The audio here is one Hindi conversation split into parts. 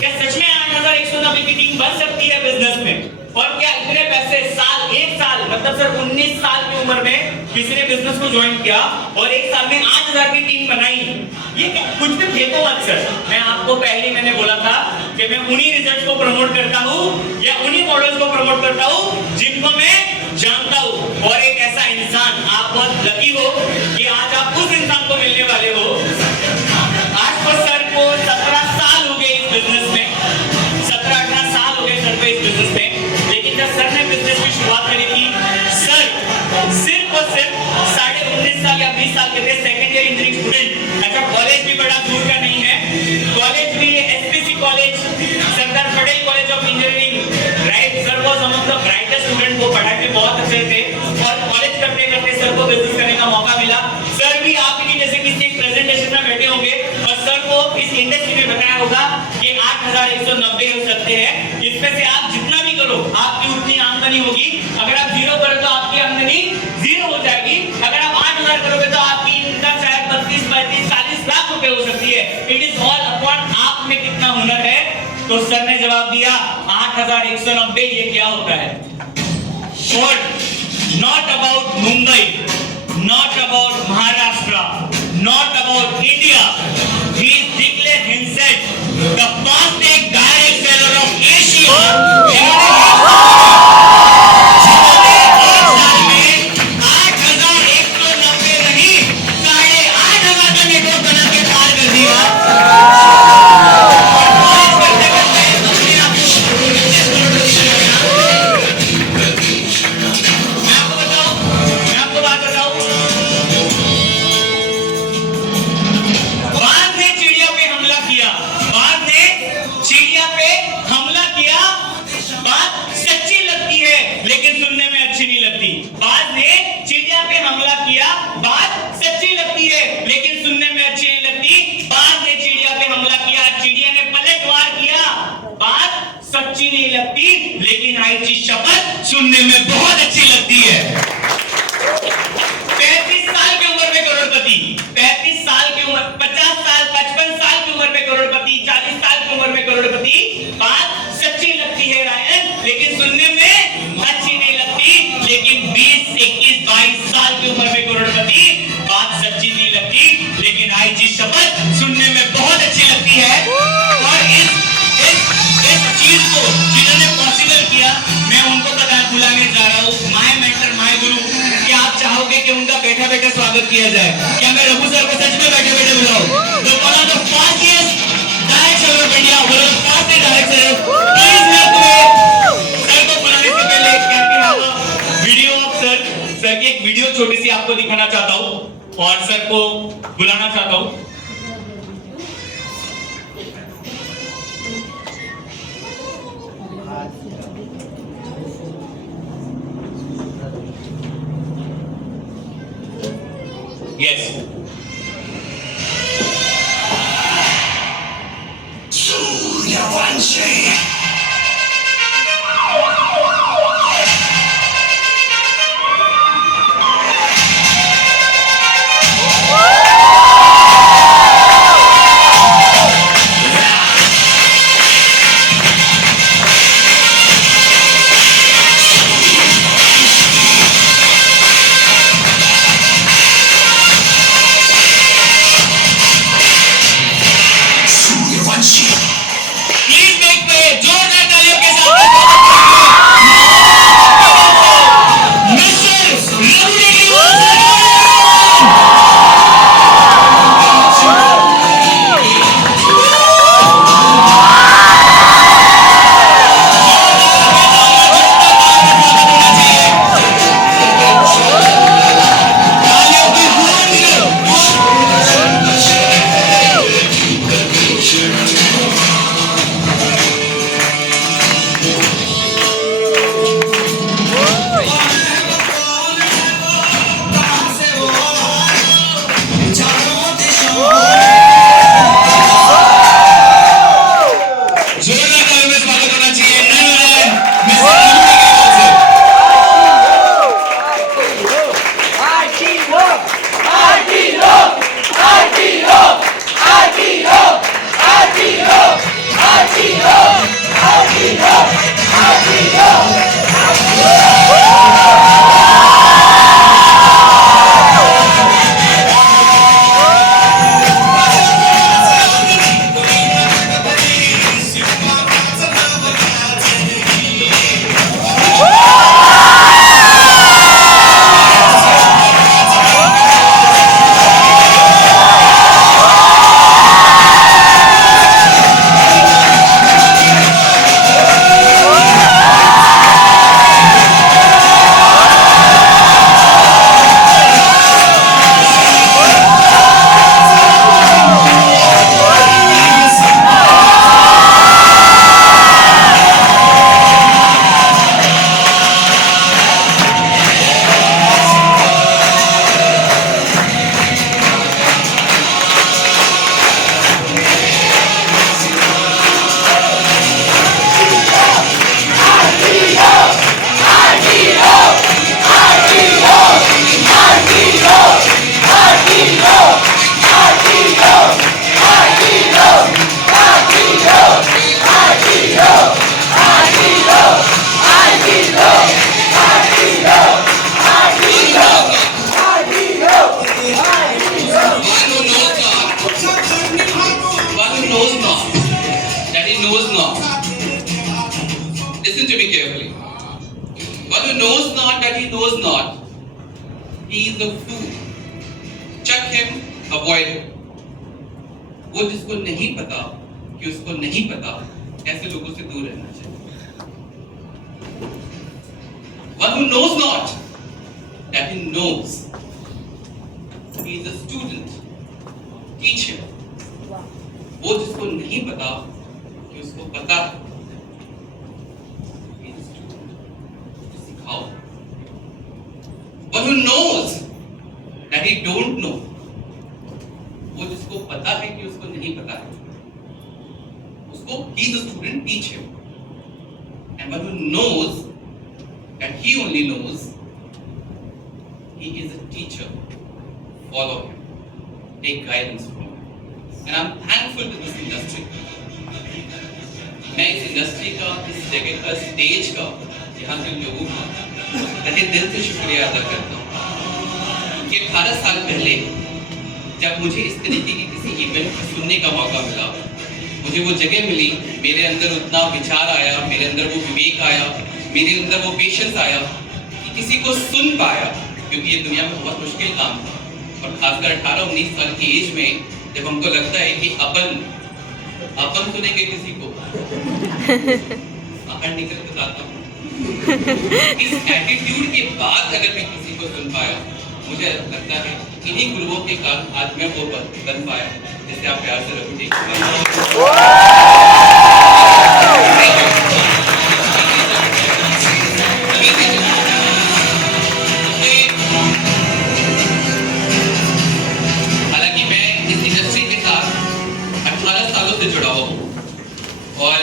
क्या सच में 8190 की टीम बन सकती है बिजनेस में? और क्या इतने पैसे एक साल मतलब सर 19 साल की उम्र में किसी ने बिजनेस को ज्वाइन किया और एक साल में 8000 की टीम बनाई? ये कुछ भी फेंको मत सर। मैं आपको पहले मैंने बोला था कि मैं उन्हीं रिजल्ट को प्रमोट करता हूँ या उन्हीं मॉडल्स को प्रमोट करता हूँ जिनको मैं जानता हूँ। और एक ऐसा इंसान, आप बहुत लकी हो कि आज आप उस इंसान को मिलने वाले हो। आज पर सर को 17 साल हो गए इस बिजनेस में, 17-18 साल हो गए सर को इस बिजनेस में। लेकिन जब सर ने बिजनेस की शुरुआत करी थी, सर सिर्फ और सिर्फ 19.5 साल या 20 साल के थे, सेकेंड ईयर इंजीनियरिंग स्टूडेंट। अच्छा, कॉलेज भी बड़ा दूर का नहीं है, कॉलेज भी SPC college, Sardar Patel college of engineering, right. Sir was among the brightest student, वो पढ़ाई में बहुत अच्छे थे और कॉलेज करते करते सर को बिजनेस करने का मौका मिला। सर भी आपकी जैसे किसी एक प्रेजेंटेशन में बैठे होंगे और सर को इस इंडस्ट्री में बताया होगा कि 8190 हो सकते हैं, इसमें से आप जितना भी करो आपकी उतनी आमदनी होगी। अगर आप 0 करो तो आपकी आमदनी 0 हो जाएगी। अगर आप 8000 करोगे तो आपकी इनकम शायद 32, 35, 40 लाख रुपए हो सकती है। इट इज ऑल अपॉन आप में कितना हुनर है। तो सर ने जवाब दिया 8190 ये क्या होता है? Not about Mumbai, not about Maharashtra, not about India. He declared himself the fastest direct seller of Asia. सच्ची नहीं लगती, लेकिन आई चीज शपथ सुनने में बहुत अच्छी लगती है। 35 साल की उम्र में करोड़पति, 35 साल की उम्र, 50 साल 55 साल की उम्र में करोड़पति, 40 साल की उम्र में करोड़पति। बात सच्ची लगती है रायन, लेकिन सुनने में अच्छी नहीं लगती। लेकिन 20, 21, 22 साल की उम्र में करोड़पति, बात सच्ची नहीं लगती, लेकिन आई चीज शपथ सुनने में बहुत अच्छी लगती है। और इस चीज को जिन्होंने पॉसिबल किया, मैं उनको बुलाने जा रहा हूँ, माय मेंटर, माय गुरु। क्या आप चाहोगे कि उनका बैठा बैठा स्वागत किया जाए? क्या मैं रघु सर को सच में बैठे बैठे बुलाऊं? तो one of the fastest director of India, one of the fastest director, please मैं तुम्हें सर को बुलाने से पहले कैन वीडियो ऑफ सर की एक वीडियो छोटी सी आपको दिखाना चाहता हूँ और सर को बुलाना चाहता हूँ। Yes. Suryavanshi. Please make way, that he knows not. Listen to me carefully. One who knows not that he knows not, he is a fool. Chuck him, avoid him. वो जिसको नहीं पता कि उसको नहीं पता, ऐसे लोगों से दूर रहना चाहिए. One who knows not that he knows, he is a student. Teach him. वो जिसको नहीं पता कि उसको पता है, he is a student. सिखाओ. One who knows that he don't know, वो जिसको पता है कि उसको नहीं पता है, उसको he is a student, teach him. And one who knows that he only knows, he is a teacher. Follow him. Take guidance from him. And I'm thankful to this industry. मैं इस इंडस्ट्री का, इस जगह का, स्टेज का, यहाँ के लोगों का तहे दिल से शुक्रिया अदा करता हूँ कि 18 साल पहले जब मुझे इस तरीके की किसी इवेंट को सुनने का मौका मिला, मुझे वो जगह मिली, मेरे अंदर उतना विचार आया, मेरे अंदर वो विवेक आया, मेरे अंदर वो पेशेंस आया कि किसी को सुन पाया, क्योंकि ये दुनिया में बहुत मुश्किल काम था. और खासकर 18-19 साल की एज में जब हमको लगता है कि अपन सुनेंगे किसी को, बाहर निकल के जाता हूँ. इस एटीट्यूड के बाद अगर मैं किसी को सुन पाया, मुझे लगता है इन्हीं गुरुओं के कारण आज मैं वो बन पाया जिसे आप प्यार से रखोगे. हालांकि मैं इस इंडस्ट्री के साथ 18 सालों से जुड़ा हुआ हूँ और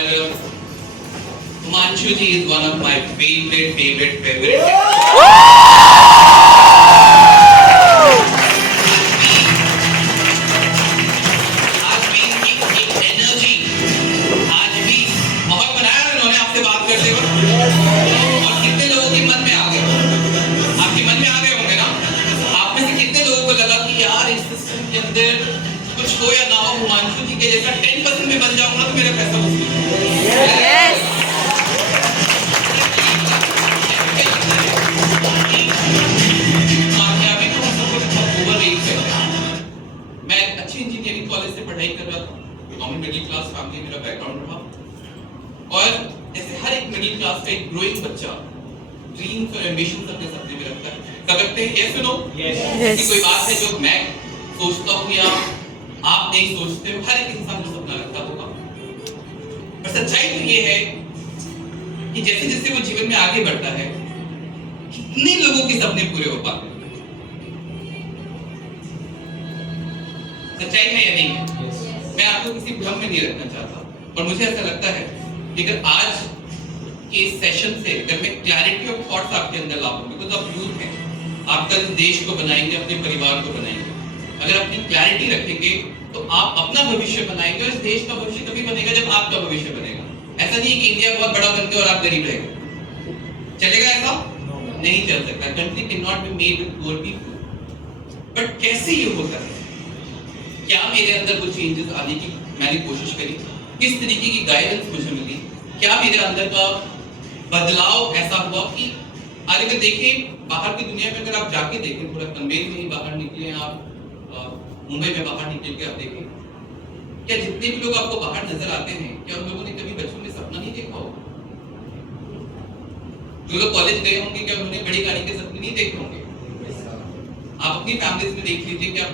हिमांशु जी is one of my favorite. कुछ हो या ना हो, हिमांशु जी के जैसा 10% में बन जाऊंगा तो मेरा पैसा वसूल. मैं अच्छी इंजीनियरिंग कॉलेज से पढ़ाई कर रहा था, गवर्नमेंट मिडिल क्लास फैमिली मेरा बैकग्राउंड रहा, और जैसे हर एक मिडिल क्लास का एक ग्रोइंग बच्चा ड्रीम्स और एम्बिशंस अपने सपने में रखता है. सब रखते हैं? यस और नो? यस. कोई बात है जो मैं सोचता हूँ या आप नहीं सोचते हो, हर एक इंसान को सपना रखता होगा. पर सच्चाई तो ये है कि जैसे जैसे वो जीवन में आगे बढ़ता है, कितने लोगों के सपने पूरे हो पाते हैं. सच्चाई में या नहीं है? मैं आपको किसी भ्रम में नहीं रखना चाहता, और मुझे ऐसा लगता है कि अगर आज के सेशन से अगर मैं क्लैरिटी ऑफ थॉट्स आपके अंदर लाऊं, बिकॉज़ आप यूथ हैं, आप कल देश को बनाएंगे, अपने परिवार को बनाएंगे. अगर अपनी क्लैरिटी रखेंगे तो आप अपना भविष्य बनाएंगे, और इस देश का भविष्य तभी बनेगा जब आपका भविष्य बनेगा. ऐसा नहीं कि इंडिया बहुत बड़ा बनते और आप गरीब रहेंगे. चलेगा ऐसा? नहीं चल सकता. Country can not be made with poor people. But कैसे ये होता है? क्या मेरे अंदर कुछ चेंजेस आने की मैंने कोशिश करी? किस तरीके की गाइडेंस मुझे मिली? क्या मेरे अंदर का बदलाव ऐसा हुआ कि अगर देखें बाहर की दुनिया में, अगर आप जाके देखें, पूरा पनवेल में ही बाहर निकले, आप मुंबई में बाहर निकल के आप देखें, क्या जितने भी लोग आपको बाहर नजर आते हैं, क्या उन लोगों ने कभी बचपन में सपना नहीं देखा होगा? जो लोग कॉलेज गए होंगे, क्या उन्होंने बड़ी गाड़ी के सपने नहीं देखे होंगे? आप अपनी फैमिलीज में देख लीजिए, क्या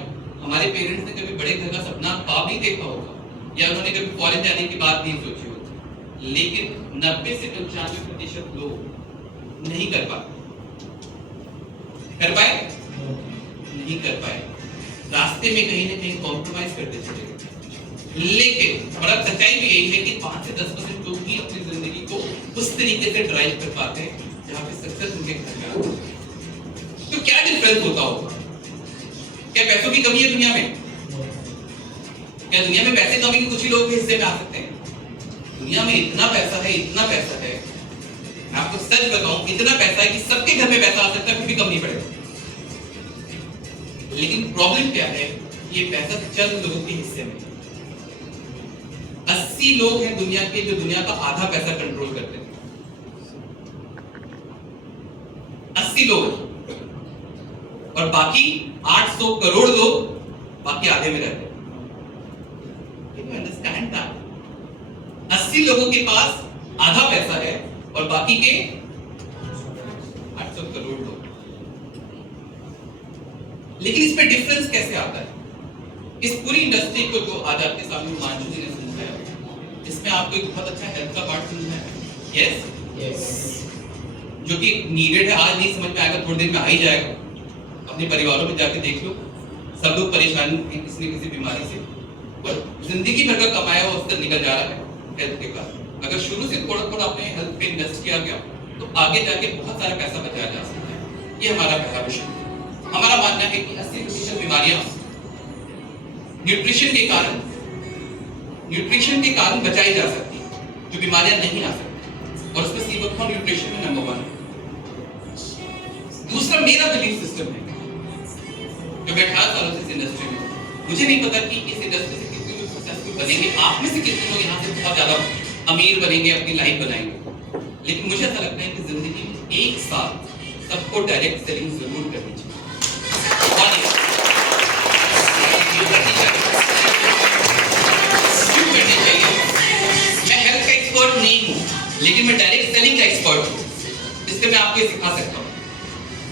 हमारे पेरेंट्स ने कभी बड़े घर का सपना ख्वाब नहीं देखा होगा, या उन्होंने कभी कॉलेज जाने की बात नहीं सोची होगी. लेकिन 90 से 95% लोग नहीं कर पाए. नहीं कर पाए. रास्ते में कहीं ना कहीं कॉम्प्रोमाइज करते चले गए. लेकिन बड़ा सच्चाई भी यही है कि 5 से 10% लोग ही अपनी जिंदगी को उस तरीके से ड्राइव कर पाते हैं जहाँ पे सक्सेस उनके घर में आती है. तो क्या डिफरेंस होता होगा? क्या पैसों की कमी है दुनिया में? क्या दुनिया में पैसे कमी के कुछ ही लोग हिस्से में आ सकते हैं? दुनिया में इतना पैसा है, मैं आपको सच बताऊं, इतना पैसा है कि सबके घर में पैसा आ सकता है, फिर भी कम नहीं पड़ेगा. लेकिन प्रॉब्लम क्या है? ये पैसा चंद लोगों के हिस्से में. 80 लोग हैं दुनिया के जो दुनिया का आधा पैसा कंट्रोल करते हैं। 80 लोग, और बाकी 800 करोड़ लोग बाकी आधे में रहते हैं। अंडरस्टैंड दैट 80 लोगों के पास आधा पैसा है और बाकी के 800 करोड़ लोग। लेकिन इस पे डिफरेंस कैसे आता है? इस पूरी इंडस्ट्री को जो आज आपके सामने हिमांशु जी ने समझाया, इसमें आपको एक बहुत अच्छा हेल्थ का पार्ट समझना है। यस, जो कि नीडेड है। आज नहीं समझ में आएगा, थोड़ी देर में आ ही जाएगा। अपने परिवारों में जाके देख लो, सब लोग परेशान हैं किसी न किसी बीमारी से, और जिंदगी भर का कमाया हुआ उससे निकल जा रहा है हेल्थ के कारण। अगर शुरू से थोड़ा थोड़ा अपने हेल्थ पे इन्वेस्ट किया गया तो आगे जाके बहुत सारा पैसा बचाया जा सकता है। ये हमारा पहला विषय। हमारा मानना है कि 80% बीमारियां न्यूट्रिशन के कारण बचाई जा सकती है, जो बीमारियां नहीं आ सकती, और उसमें सीवरखॉन न्यूट्रिशन में नंबर 1 है। दूसरा मेरा बिलीफ सिस्टम है, जो मैं 18 सालों से इस इंडस्ट्री में, मुझे नहीं पता कि इस इंडस्ट्री से कितने लोग सक्सेसफुल बनेंगे, आप में से कितने लोग यहाँ से बहुत ज्यादा अमीर बनेंगे, अपनी लाइफ बनाएंगे, लेकिन मुझे ऐसा लगता है कि जिंदगी में एक साल सबको डायरेक्ट सेलिंग जरूर करनी चाहिए। मैं हेल्थ का एक्सपर्ट नहीं हूं, लेकिन मैं डायरेक्ट सेलिंग का एक्सपर्ट हूं, इसलिए मैं आपको ये सिखा सकता हूं।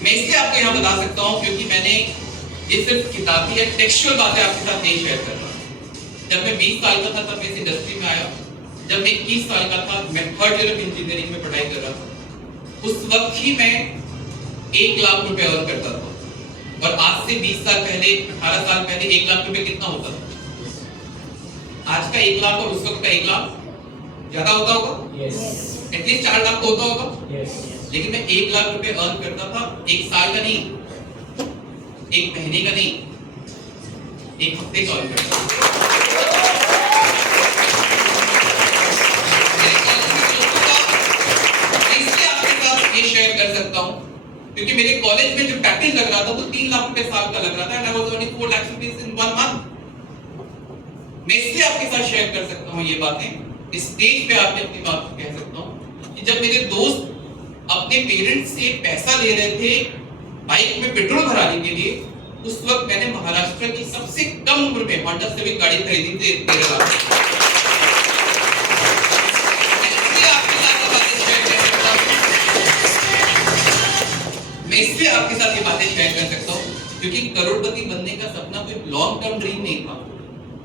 मैं इसलिए आपको यहाँ बता सकता हूँ क्योंकि मैंने ये सिर्फ किताबी या टेक्सचुअल बातें आपके साथ नहीं शेयर कर रहा। जब मैं 20 साल का था तब मैं इस इंडस्ट्री में आया। जब मैं 21 साल का था, मैं 3rd ईयर ऑफ इंजीनियरिंग में पढ़ाई कर रहा था। उस वक्त ही मैं 1 लाख रुपए अर्न करता था, और आज से 20 साल पहले, 18 साल पहले 1 लाख रुपए कितना होता था? आज का 1 लाख और उस वक्त का 1 लाख ज्यादा होता होगा? एटलीस्ट 4 लाख तो होता होगा। लेकिन मैं 1 लाख रुपए अर्न करता था, 1 साल का नहीं, 1 महीने का नहीं, 1 हफ्ते का अर्न करता था। इसलिए आपके साथ ये शेयर कर सकता हूं क्योंकि मेरे कॉलेज में जो पैकेज लग रहा था वो 3 लाख रुपए साल का लग रहा था, and I was earning 4 lakh rupees in 1 month। मैं इसलिए आपके साथ शेयर कर सकता हूँ ये बातें, इस स्टेज पे आपने अपनी बात कह सकता हूँ कि जब मेरे दोस्त अपने पेरेंट्स से पैसा ले रहे थे बाइक में पेट्रोल भराने के लिए, उस वक्त मैंने महाराष्ट्र की सबसे कम उम्र में होंडा सिविक गाड़ी खरीदी थी 13 लाख। मैं इसलिए आपके साथ ये बातें शेयर कर सकता हूँ क्योंकि करोड़पति बनने का सपना कोई लॉन्ग टर्म ड्रीम नहीं था।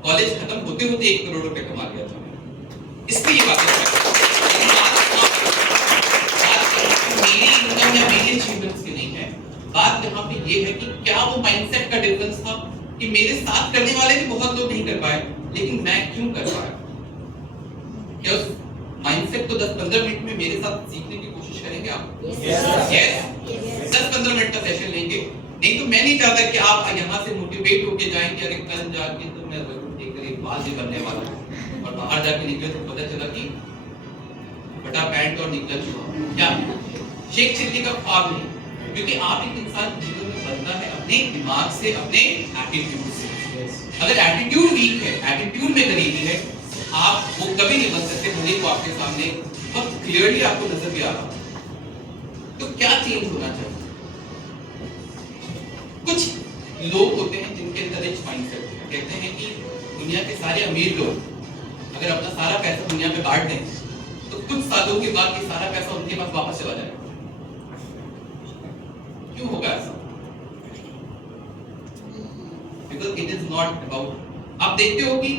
कॉलेज खत्म होते होते 1 करोड़ रुपए कमा लिया था, इसलिए ये बातें मेरी इनकम या मेरी अचीवमेंट्स की नहीं है। बात यहाँ पे ये है कि क्या वो माइंडसेट का डिफरेंस था कि मेरे साथ करने वाले भी बहुत लोग नहीं कर पाए, लेकिन मैं क्यों कर पाया? क्या उस माइंडसेट को 10-15 मिनट में मेरे साथ सीखने की कोशिश करेंगे आप? यस। 10-15 मिनट का सेशन लेंगे। नहीं तो मैं नहीं चाहता कि आप यहाँ से मोटिवेट होके जाएं कि अरे कल जाके तो मैं जरूर एक करीब बात ही करने वाला हूँ, और बाहर जाके निकले तो पता चला कि बटा पैंट और निकल चुका। क्या शेख चिल्ली का ख्वाब नहीं, क्योंकि आप एक इंसान जीवन में बनता है अपने दिमाग से, अपने एटीट्यूड से। अगर एटीट्यूड वीक है, एटीट्यूड में गरीबी है, आप वो कभी नहीं बन सकते। भले को आपके सामने बहुत क्लियरली आपको नजर भी आ रहा। तो क्या चेंज होना चाहिए? कुछ लोग होते हैं जिनके अंदर एक माइंडसेट है, कहते हैं कि दुनिया के सारे अमीर लोग अगर अपना सारा पैसा दुनिया में बांट दें तो कुछ सालों के बाद ये सारा पैसा उनके पास वापस चला जाएगा। क्यों होगा ऐसा? Because it is not about, आप देखते हो कि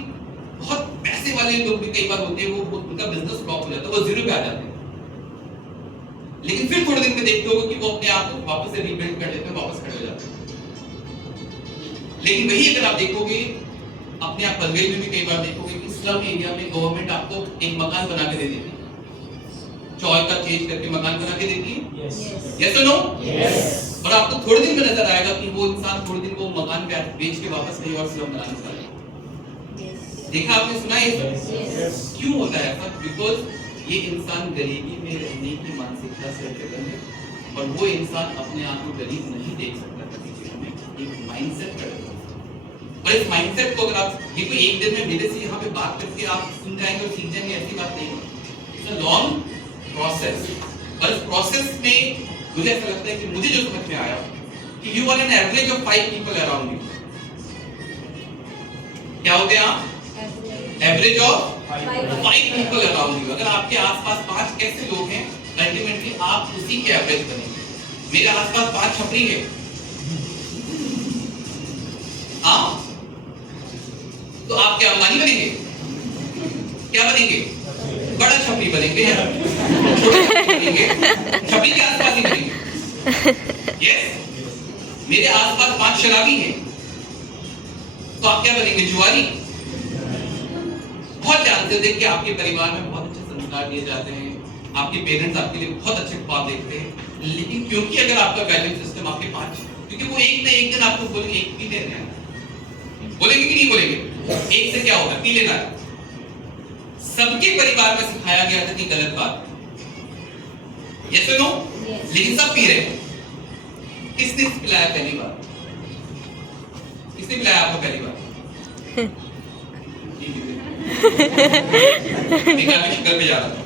बहुत पैसे वाले लोग भी कई बार होते हैं, वो उनका बिजनेस फ्लॉप हो जाता है, वो जीरो पे आ जाते हैं, लेकिन फिर थोड़े दिन में देखते हो कि वो अपने आप को वापस से रीबिल्ड कर लेते हैं, वापस खड़े हो जाते हैं। लेकिन वही अगर आप देखोगे अपने आप पनवेल में भी कई बार देखोगे कि स्लम एरिया में गवर्नमेंट आपको एक मकान बना के दे देती है, चौल का चेंज करके मकान बना के देती है। यस और नो? यस। और आपको थोड़े दिन में नजर आएगा कि वो इंसान थोड़े दिन वो मकान बेच के वापस कहीं और स्लम बनाने चला जाएगा। देखा आपने, सुना है? क्यों होता है ऐसा? बिकॉज ये इंसान गरीबी में रहने की मानसिकता से जगह है, और वो इंसान अपने आप को गरीब नहीं देख सकता, एक माइंडसेट कर। और इस माइंडसेट को अगर आप ये कोई एक दिन में मेरे से यहाँ पे बात करके आप सुन जाएंगे और सीख जाएंगे, ऐसी बात नहीं है। It's a long process. और इस प्रोसेस में मुझे ऐसा लगता है कि मुझे जो समझ में आया कि you are an average of 5 people around you. क्या होते हैं आप? Average of 5 people around you. अगर आपके आसपास 5 ऐसे लोग हैं, अल्टीमेटली आप उसी के एवरेज बनेंगे। मेरे आसपास 5 छपरी है, हाँ, तो आप क्या अंबानी बनेंगे? क्या बनेंगे? बड़ा छपरी बनेंगे या छोटा छपरी बनेंगे? छपरी के आसपास ही बनेंगे। यस, मेरे आसपास 5 शराबी हैं, तो आप क्या बनेंगे? जुआरी। बहुत जानते थे कि आपके परिवार में बहुत अच्छे संस्कार दिए जाते हैं, आपके पेरेंट्स आपके लिए बहुत अच्छे ख्वाब देखते हैं, लेकिन क्योंकि अगर आपका वैल्यू सिस्टम आपके 5, क्योंकि वो एक ना एक दिन आपको बोलेंगे एक पी लेना है, बोलेंगे कि नहीं बोलेंगे? एक से क्या होगा? पी लेना है। सबके परिवार में सिखाया गया था कि गलत बात, यस और नो, लेकिन सब पी रहे हैं। किसने पिलाया पहली बार? किसने पिलाया आपको पहली बार? शक्ल पे जा रहा था।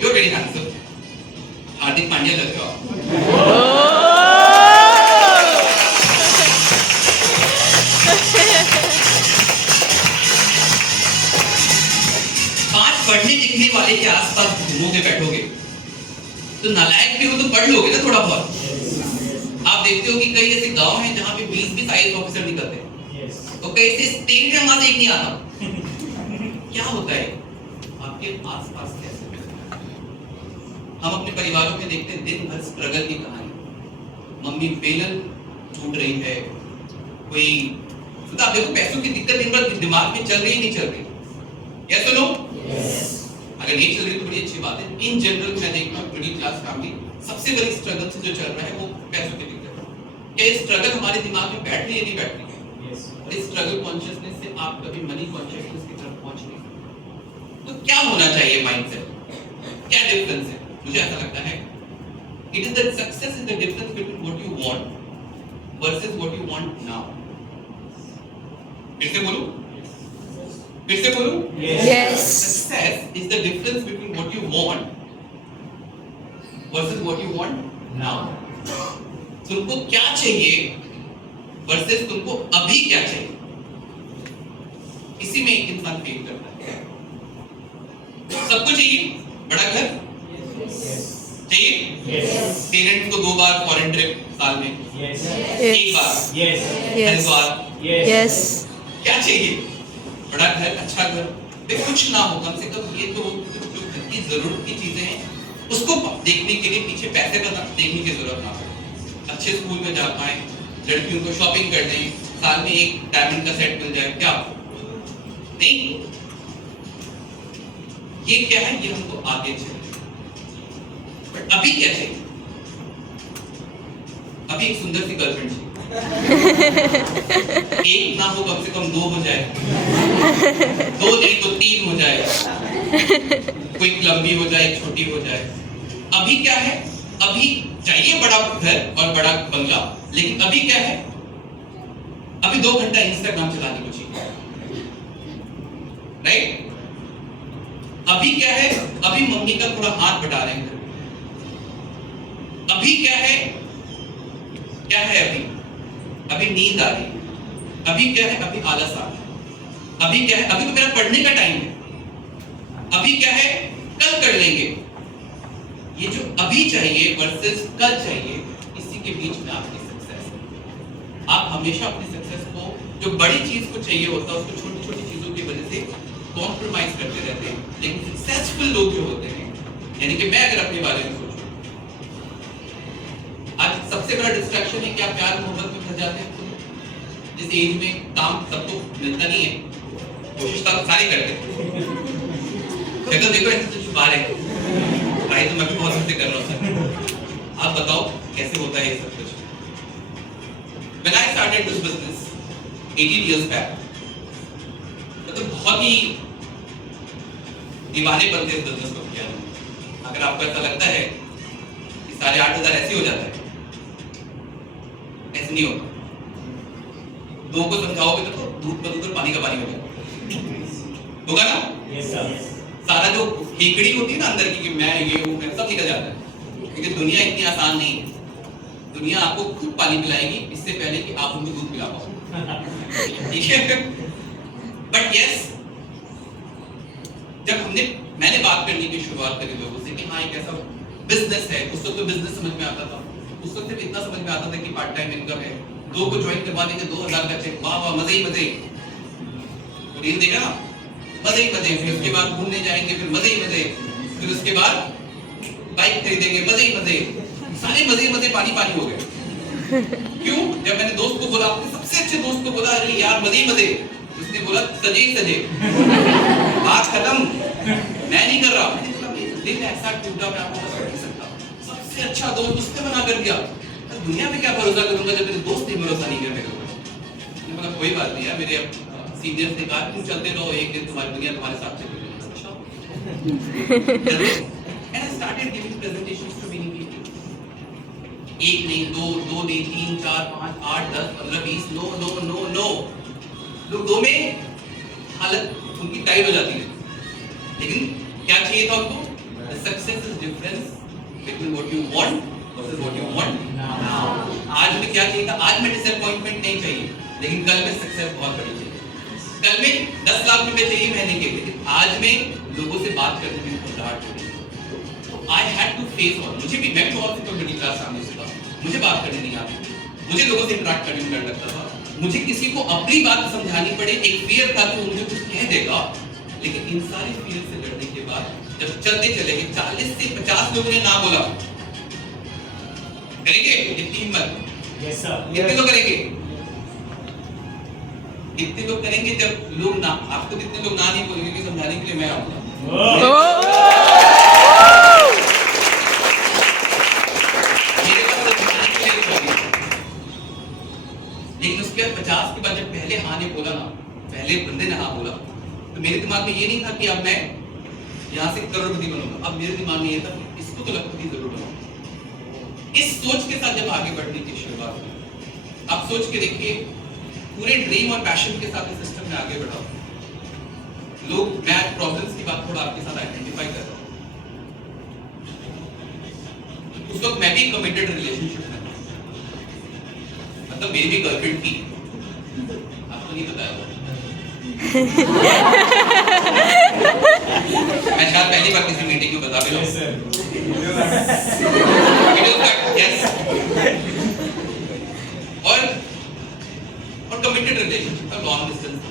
You're very handsome. Hardik Pandya लग रहे हो आप। पढ़ने लिखने वाले के आसपास घूमोगे बैठोगे तो नालायक भी हो तो पढ़ लोगे ना थोड़ा बहुत। आप देखते हो कि कई ऐसे गांव हैं जहां पे 20 आईएएस ऑफिसर निकलते हैं, तो कई ऐसे स्टेट में वहां से एक नहीं आता। क्या होता है आपके आसपास? कैसे हम अपने परिवारों में देखते हैं दिन भर स्ट्रगल की कहानी, मम्मी बेलन ढूंढ रही है, कोई तो आप देखो पैसों की दिक्कत दिन भर दिमाग में चल रही नहीं चल रही, यस और नो? अगर नहीं चल रही तो बड़ी अच्छी बात है। इन जनरल मैं देखता हूँ मिडिल क्लास फैमिली सबसे बड़ी स्ट्रगल से जो चल रहा है वो पैसों की दिक्कत है। क्या ये स्ट्रगल हमारे दिमाग में बैठ रही है? नहीं बैठ रही है। और इस स्ट्रगल कॉन्शियसनेस से आप कभी मनी कॉन्शियसनेस की तरफ पहुंच नहीं। तो क्या होना चाहिए माइंडसेट? क्या डिफरेंस है? मुझे ऐसा लगता है it is the success is the difference between what you want versus what you want now. फिर से बोलूं? फिर से बोलूं? Yes. Success is the difference between what you want versus what you want now. तुमको क्या चाहिए versus तुमको अभी क्या चाहिए, इसी में एक इंसान फेल करता है। सबको चाहिए बड़ा घर चाहिए, पेरेंट्स को 2 बार फॉरेन ट्रिप साल में, एक बार हरिद्वार, क्या चाहिए? बड़ा घर, अच्छा घर, कुछ ना हो कम से कम ये तो जो घर की जरूरत की चीजें हैं उसको देखने के लिए पीछे पैसे देखने की जरूरत ना हो। अच्छे स्कूल में जा पाए, लड़कियों को शॉपिंग कर दें, साल में एक डायमंड का सेट मिल जाए, क्या नहीं? ये क्या है? ये हमको आगे चाहिए। बट अभी क्या चाहिए? अभी एक सुंदर सी गर्लफ्रेंड चाहिए। एक ना हो कम से कम 2 हो जाए, 2 नहीं तो 3 हो जाए, कोई लंबी हो जाए, छोटी हो जाए। अभी क्या है? अभी चाहिए बड़ा घर और बड़ा बंगला, लेकिन अभी क्या है? अभी 2 घंटा इंस्टाग्राम चलाने को चाहिए, राइट? अभी क्या है? अभी मम्मी का थोड़ा हाथ बटा रहे हैं। अभी क्या है? क्या है अभी? अभी नींद आ रही है। अभी क्या है? अभी आलस आ रहा है। अभी क्या है? अभी तो मेरा पढ़ने का टाइम है। अभी क्या है? कल कर लेंगे। ये जो अभी चाहिए वर्सेस कल चाहिए, इसी के बीच में आपकी सक्सेस है। आप हमेशा अपनी सक्सेस को, जो बड़ी चीज को चाहिए होता है, उसको छोटी छोटी चीजों की वजह से कॉम्प्रोमाइज करते रहते हैं। लेकिन सक्सेसफुल लोग जो होते हैं, यानी कि मैं अगर अपने बारे में सोचूं, आज सबसे बड़ा डिस्ट्रैक्शन है कि आप प्यार मोहब्बत में फंस जाते हैं। इस एज में काम सबको मिलता नहीं है, कोशिश तो सारे करते हैं। शक्ल देखो ऐसे तो छुपा रहे हैं भाई, तो मैं भी बहुत कुछ कर रहा हूँ। आप बताओ कैसे होता है ये सब कुछ? When I started this business 18 years back, तो बहुत ही दीवानेपन से इस बिजनेस को किया है। अगर आपको ऐसा लगता है कि 8,500 ऐसे हो जाता है, ऐसे नहीं होता। लोगों को समझाओगे तो दूध का दूध और पानी का पानी हो जाएगा, होगा ना? Yes sir. सारा जो केकड़ी होती है ना अंदर की कि मैं ये हूँ मैं, सब निकल जाता है, क्योंकि दुनिया इतनी आसान नहीं है। दुनिया आपको खुद पानी पिलाएगी इससे पहले कि आप उनको दूध पिला पाओ, ठीक है? बट यस, जब मैंने बात करने की शुरुआत करी लोगों से कि हाँ एक ऐसा बिजनेस है, उस वक्त तो बिजनेस समझ में आता था, उस वक्त सिर्फ इतना समझ में आता था कि पार्ट टाइम इनकम है, 2 को ज्वाइन करवा देंगे 2000 का चेक, वाह वाह मजे ही मजे, रील देखा ना, मजे ही मजे, फिर उसके बाद घूमने जाएंगे, फिर मजे ही मजे, फिर उसके बाद बाइक खरीदेंगे, मजे ही मजे, सारे मजे ही मजे पानी पानी हो गए। क्यों? जब मैंने दोस्त को बोला, अपने सबसे अच्छे दोस्त को बोला अरे यार मजे ही मजे, उसने बोला सजे ही सजे, बात खत्म, मैं नहीं कर रहा। मैंने बोला दिल ऐसा टूटा मैं आपको बता नहीं सकता, सबसे अच्छा दोस्त उसने मना कर दिया, दुनिया में क्या भरोसा करूंगा जब मेरे दोस्त ने भरोसा नहीं किया मेरे ऊपर। मैंने बोला कोई बात नहीं यार, मेरे सीनियर्स ने कहा तुम चलते रहो, एक दिन तुम्हारी दुनिया तुम्हारे साथ चलेगी। And I started giving presentations to many people. एक नहीं, दो नहीं, 3, 4, 5, 8, 10, 15, 20, नो। लोग 2 में हालत उनकी टाइट हो जाती है, लेकिन क्या चाहिए था उनको? The success is difference between what you want versus what you want now. आज में क्या चाहिए था? आज में डिसअपॉइंटमेंट नहीं चाहिए, लेकिन कल में सक्सेस बहुत बड़ी चाहिए। कल में 10 लाख रुपए चाहिए महीने के, लेकिन आज में लोगों से बात करने में घबराहट हो रही है। I had to face all, मुझे भी, मैं बहुत मिडिल क्लास फैमिली से था, मुझे बात करनी नहीं आती, मुझे लोगों से इंटरेक्ट करने में डर लगता था, मुझे किसी को अपनी बात समझानी पड़े, एक फियर था कि वो मुझे कुछ कह देगा। लेकिन इन सारे फियर से लड़ने के बाद जब चलते चले गए, 40 से 50 लोगों ने ना बोला, करेंगे इतनी हिम्मत? Yes sir. कितने लोग करेंगे? कितने लोग करेंगे जब लोग ना, आपको कितने लोग ना नहीं बोलेंगे कि समझाने के लिए मैं आऊंगा? मेरे पास समझाने के लिए कोई नहीं। लेकिन उसके बाद 50 के बाद जब पहले हाँ ने बोला ना, पहले बंदे ने हाँ बोला, तो मेरे दिमाग में ये नहीं था कि अब मैं यहाँ से करोड़पति बनूंगा। अब मेरे दिमाग में ये था कि इसको तो लखपति जरूर बनाऊंगा। इस सोच के साथ जब आगे बढ़ने की शुरुआत हुई, अब सोच के देखिए, पूरे ड्रीम और पैशन के साथ इस सिस्टम में आगे बढ़ा। लोग, मैं प्रॉब्लम्स की बात थोड़ा आपके साथ आइडेंटिफाई कर रहा हूँ। उस वक्त मैं भी कमिटेड रिलेशनशिप में था, मतलब मेरी भी गर्लफ्रेंड थी, आपको नहीं बताया वो। मैं शायद पहली बार किसी मीटिंग में बता भी रहा हूँ। यस। और कमिटेड रिलेशनशिप था, लॉन्ग डिस्टेंस।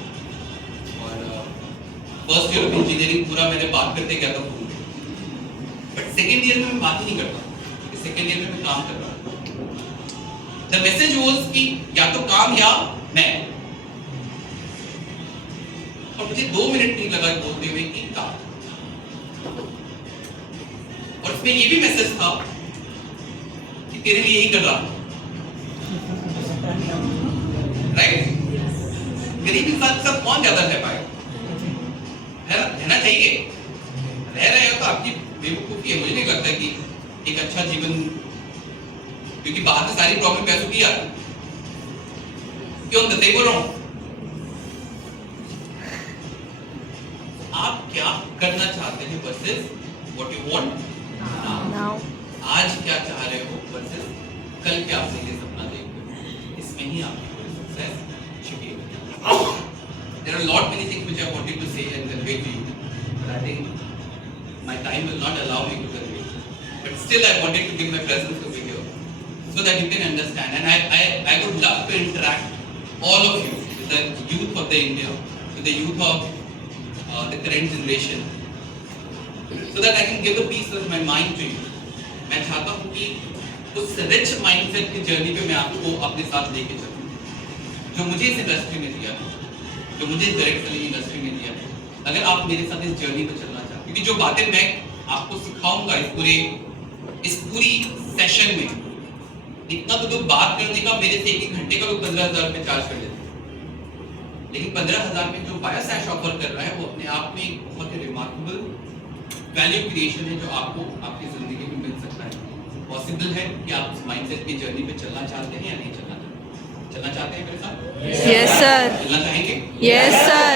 और फर्स्ट ईयर ऑफ इंजीनियरिंग पूरा मैंने बात करते गया था, बट सेकेंड ईयर में मैं बात ही नहीं करता, सेकेंड ईयर में मैं काम कर रहा हूँ। द मैसेज वाज कि या तो काम या मैं, और मुझे 2 मिनट नहीं लगा बोलते हुए कि काम। और उसमें ये भी मैसेज था कि तेरे लिए यही कर रहा हूं, राइट? गरीब इंसान के साथ कौन ज्यादा रह पाएगा? रहना चाहिए, रह रहे हो तो आपकी बेवकूफी है। मुझे नहीं लगता कि एक अच्छा जीवन, क्योंकि बाहर से सारी प्रॉब्लम पैसों की आती, क्यों सही बोल रहा हूं? आप क्या करना चाहते हैं versus what you want now. आज क्या चाह रहे हो वर्सेस कल क्या आपके लिए सपना देख रहे हो, इसमें ही आपकी पूरी सक्सेस छिपी है। There are a lot many things which I wanted to say and convey to you, but I think my time will not allow me to convey. But still, I wanted to give my presence over here so that you can understand. And I would love to interact all of you, with the youth of the India, with the youth of the current generation, so that I can give a piece of my mind to you. मैं चाहता हूँ कि उस रिच माइंडसेट की जर्नी पे मैं आपको अपने साथ लेके चलूँ, जो मुझे इस इंडस्ट्री में दिया, जो मुझे डायरेक्ट सेलिंग इंडस्ट्री में दिया। अगर आप मेरे साथ इस जर्नी पे चलना चाहते, क्योंकि जो बातें मैं आपको सिखाऊंगा इस पूरी सेशन में, इतना तो लोग बात करने का मेरे से 1 घंटे का लोग 15,000 रुपए चार्ज कर लेते हैं, लेकिन 15,000 में जो बायोसैश ऑफर कर रहा है वो अपने आप में एक बहुत ही रिमार्केबल वैल्यू क्रिएशन है, जो आपको आपकी जिंदगी में मिल सकता है। पॉसिबल है कि आप उस माइंडसेट की जर्नी पे चलना चाहते हैं या नहीं चलना चाहते। चलना चाहते हैं मेरे साथ? Yes, sir. चलना चाहेंगे? Yes, sir.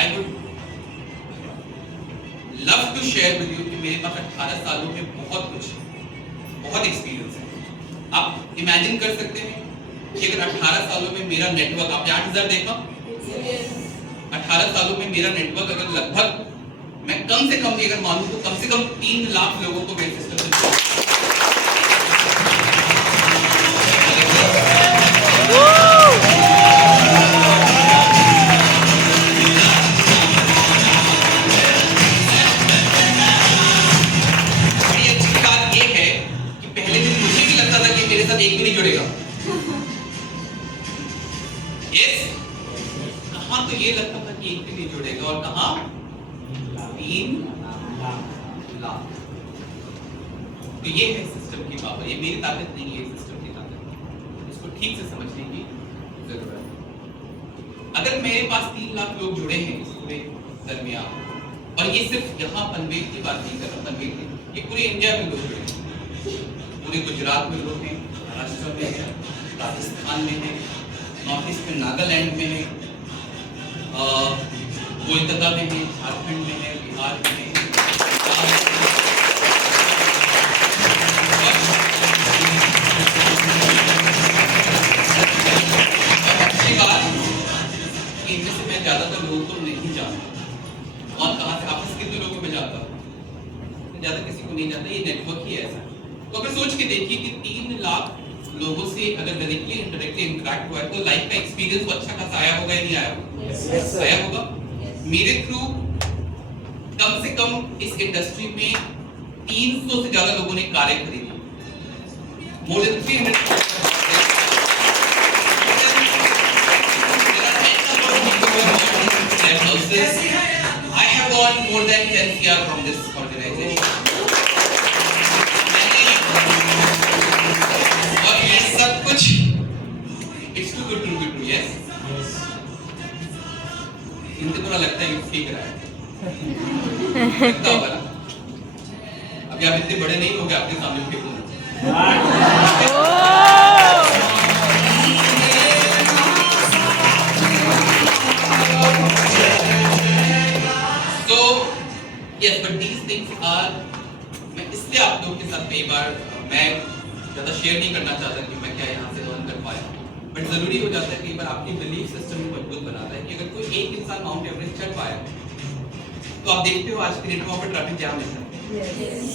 I would love to share with you कि मेरे पास 18 सालों में बहुत एक्सपीरियंस है। आप इमेजिन कर सकते हैं कि अगर 18 सालों में मेरा नेटवर्क, आपने 8000 देखा, 18 सालों में मेरा नेटवर्क अगर लगभग, मैं कम से कम अगर मानूं तो कम से कम 3 लाख लोगों को मेरे सिस्टम से एक भी नहीं जुड़ेगा। yes? कहां तो ये लगता था कि एक भी नहीं जुड़ेगा और कहां 3 लाख। तो ये है सिस्टम की पावर, ये मेरी ताकत नहीं है, सिस्टम की ताकत। इसको ठीक से समझने की जरूरत है। अगर मेरे पास 3 लाख लोग जुड़े हैं इस पूरे दरमियान, और ये सिर्फ यहाँ पनवेल की बात नहीं कर रहा, पनवेल की, ये पूरे इंडिया में लोग जुड़े हैं, पूरे गुजरात में लोग हैं, महाराष्ट्र में है, राजस्थान में है, नॉर्थ ईस्ट में नागालैंड में है, कोलकाता में है, झारखंड में है, बिहार में है, अच्छी बात इनमें से मैं ज्यादातर लोगों को नहीं जानता। और कहाँ से आपस कितने लोगों में जानता हूँ? ज्यादा किसी को नहीं जानता, ये नेटवर्क ही ऐसा है। तो अगर सोच के देखिए कि 3 लाख लोगों से अगर डायरेक्टली इनडायरेक्टली इंटरेक्ट हुआ है तो लाइफ का एक्सपीरियंस तो अच्छा खासा आया होगा या नहीं आया होगा? आया होगा। मेरे थ्रू कम से कम इस इंडस्ट्री में 300 से ज्यादा लोगों ने कारें खरीदी, more than 300। I have won more than 10 CR from this organization. और ये सब कुछ it's too good to be true, yes? इनको थोड़ा लगता है कि ठीक रहा है, लगता होगा ना? अभी आप इतने बड़े नहीं होंगे, आपके सामने फेंकूंगा। So yes, but these things are, मैं इसलिए आप लोगों के साथ कई बार मैं ज़्यादा शेयर नहीं करना चाहता कि मैं क्या यहाँ से अर्न कर पाया, बट ज़रूरी हो जाता है कई बार आपकी बिलीफ सिस्टम को मजबूत बनाता है कि अगर कोई एक इंसान माउंट एवरेस्ट चढ़ पाया, तो आप देखते हो आज के डेट में वहाँ पर ट्रैफिक जाम रहता है।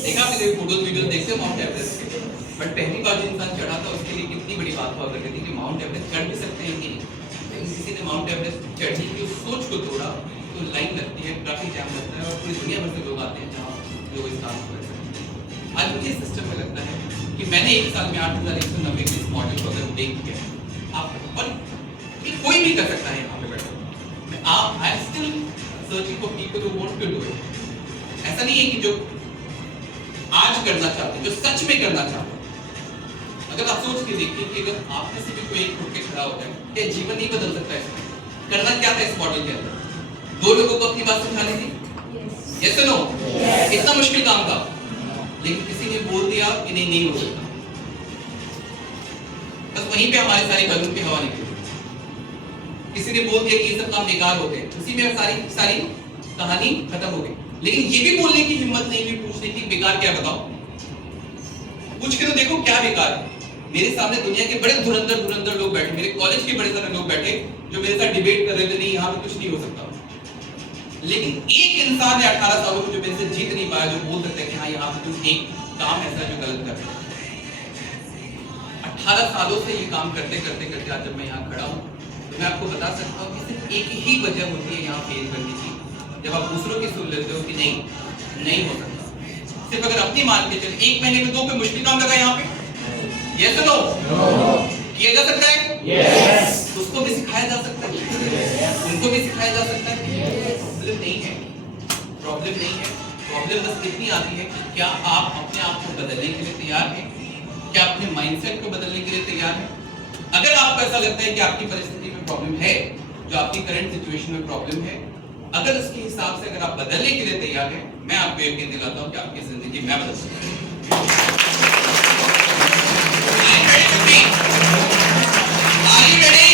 देखा आपने फोटोज वीडियोस देखते हो माउंट एवरेस्ट के, बट पहली बार जो इंसान चढ़ा था उसके लिए कितनी बड़ी बात हुआ करती थी कि माउंट एवरेस्ट चढ़ भी सकते हैं कि नहीं। लेकिन किसी ने माउंट एवरेस्ट चढ़ने की सोच को तोड़ा तो लाइन लगती है, ट्रैफिक जाम लगता है और पूरी दुनिया भर से लोग आते हैं जहाँ लोग इस काम को कर सकते हैं। आज मुझे सिस्टम में लगता है कि मैंने एक साल में 8190 के इस मॉडल को अगर देख किया आप, और कोई भी कर सकता है यहाँ पे बैठो, आप I am still searching for people who want to do it. ऐसा नहीं है कि जो आज करना चाहते हैं, जो सच में करना चाहते हैं, अगर आप सोच के देखिए कि अगर आप में से भी कोई एक उठ के खड़ा होता है, क्या जीवन नहीं बदल सकता है? करना क्या था इस मॉडल के अंदर? 2 लोगों को अपनी बात समझानी थी, यस और नो? इतना मुश्किल काम था, लेकिन किसी ने बोल दिया कि नहीं हो सकता, बस वहीं पे हमारी सारी बलून की हवा निकली। किसी ने बोल दिया कि ये सब काम बेकार होते हैं, उसी में सारी कहानी खत्म हो गई। लेकिन ये भी बोलने की हिम्मत नहीं हुई पूछने की बेकार क्या, बताओ? पूछ के तो देखो क्या बेकार है। मेरे सामने दुनिया के बड़े धुरंधर लोग बैठे, मेरे कॉलेज के बड़े सारे लोग बैठे जो मेरे साथ डिबेट कर रहे थे, नहीं यहाँ पे कुछ नहीं हो सकता। लेकिन एक इंसान ने 18 सालों में जो मेरे से जीत नहीं पाया, जो बोल सकता है कि हाँ यहाँ पे तुम एक काम ऐसा जो गलत कर रहे हो। 18 सालों से ये काम करते आज जब मैं यहाँ खड़ा हूँ तो मैं आपको बता सकता हूँ कि सिर्फ एक ही वजह होती है यहाँ फेल करने की, जब आप दूसरों की सुन लेते हो कि नहीं हो सकता। सिर्फ अगर अपनी मान के चले, 1 महीने में 2 कोई मुश्किल काम लगा यहाँ पे, यस और नो? किया जा सकता है, यस। उसको भी सिखाया जा सकता है, उनको भी सिखाया जा सकता है। प्रॉब्लम नहीं है, प्रॉब्लम बस इतनी आती है कि क्या आप अपने आप को बदलने के लिए तैयार हैं? क्या अपने माइंडसेट को बदलने के लिए तैयार हैं? अगर आपको ऐसा लगता है कि आपकी परिस्थिति में प्रॉब्लम है, जो आपकी करंट सिचुएशन में प्रॉब्लम है, अगर उसके हिसाब से अगर आप बदलने के लिए तैयार हैं, मैं आपको यकीन दिलाता हूं कि आपकी जिंदगी मैं बदल सकता हूं। Are you ready?